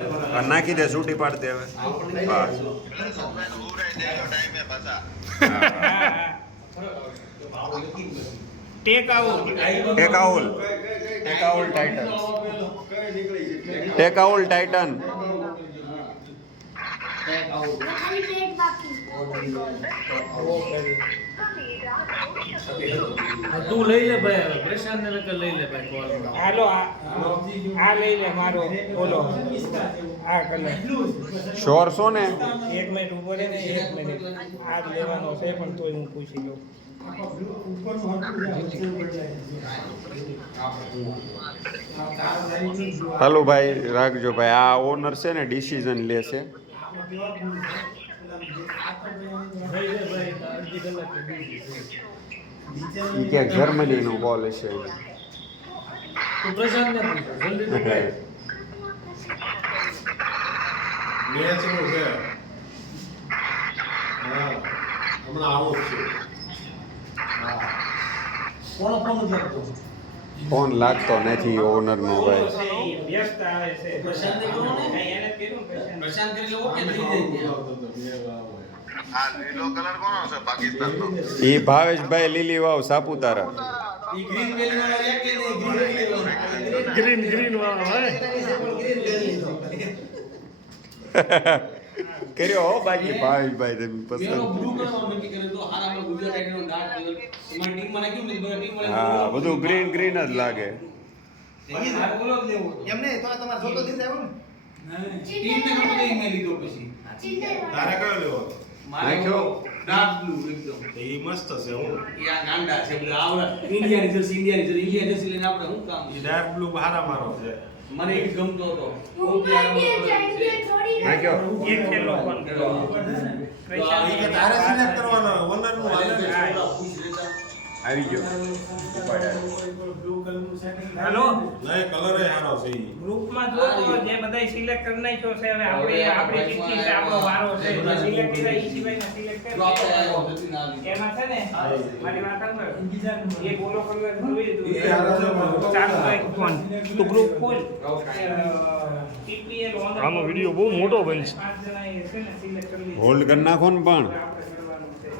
નાખી દે છૂટી પાડ દે હવે બસ ટેકાઉલ ટેકાઉલ ટાઇટન ટેકાઉલ ટાઇટન તું લઈ લે ભાઈ પ્રશાંત ને લઈ લે ભાઈ કોલ હાલો આ લઈ લે મારો બોલો આ કલર શ્યોર છો ને 1 મિનિટ ઉભો રહે ને 1 મિનિટ આ જ લેવાનો છે પણ તોય હું પૂછી લઉં હાલો ભાઈ રાખજો ભાઈ આ ઓનર છે ને ડિસિઝન લે છે ઈ ક્યાંક જર્મનીનો બોલ છે તું પ્રશાંત ને જલ્દી તો ભાઈ મેચ નું છે હા હમણાં આવો જ છે કોનો ફોન કરતો ફોન લાગતો નથી ઓનરનો ભાઈ વ્યસ્ત આવે છે પ્રશાંત ને કરો ને એને કીધું પ્રશાંત કરી લે ઓકે થઈ જાય આ લીલો કલર કોનો છે પાકિસ્તાનનો ઈ ભાવેશભાઈ લીલી વાવ સાપુતારા ઈ ગ્રીન વેલી વાળા એક ને ગ્રીન વાળો હે કર્યો હો બાકી ભાવેશભાઈ તમે બેનો પસંદ બ્લુ કલર નક્કી કર્યો તો હારા ગુજરાત ટાઈગરનો ડાર્ક કલર તમારી ટીમ માં નાખ્યું ને બધા ટીમ માં હા બધું ગ્રીન ગ્રીન જ લાગે બોલો જ લેવો એમને તો તમારે જોતો દિન આવ્યો ને ટીમ ને નંબર લઈ મે લીધો પછી તારે કયો લેવો નાખ્યો? ડાર્ક બ્લુ એકદમ એ મસ્ત છે હું એ આ ગાંડા છે બધા આવડા ઇન્ડિયાની જર્સી ઇન્ડિયા જર્સી લઈને આપણે શું કામ એ ડાર્ક બ્લુ હારા મારો છે મને એ ગમતો હતો નાખ્યો એક ખેલો ફોન કરો એ કે તારે સિલેક્ટ કરવાનો ઓનર નું હાલે ને આવી ગયો હાલો નહીં કલર એ હારો છે ઈ ગ્રુપમાં જો તો જે બધાય સિલેક્ટ કરી નાખ્યો છે હવે આપણી ચિઠ્ઠી છે આપણો વારો છે જે સિલેક્ટ કર્યા ઈ સિવાયના સિલેક્ટ જો આપણે કરી આવ્યો જતી ના આવી એમાં છે ને મારી વાત સાંભળ એ બોલો કલર જોઈ તું એ હારો છે ચાલુ રાખ ફોન તું ગ્રુપ ખોલ ટીપીએલ ઓનર આનો વિડિયો બહુ મોટો બનશે 5 જણા એ છે ને સિલેક્ટ કરી લીધું હોલ્ડ કરી નાખો ને પણ આપણે કરવાનું છે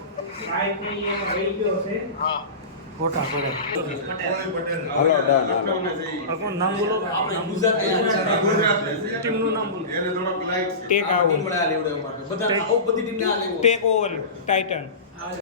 ભાઈ કે એમાં રહી ગયો છે ફોટા પડે હાલો ડન હાલો આ કોણ નામ બોલો આપણે ગુજરાત ટીમનું નામ બોલો એને થોડોક લાઈટ ટેક આઉટ ટીમ મળ્યા લેવડે માટે બધા આવું બધી ટીમ ને આ લેવો ટેક ઓવર ટાઇટન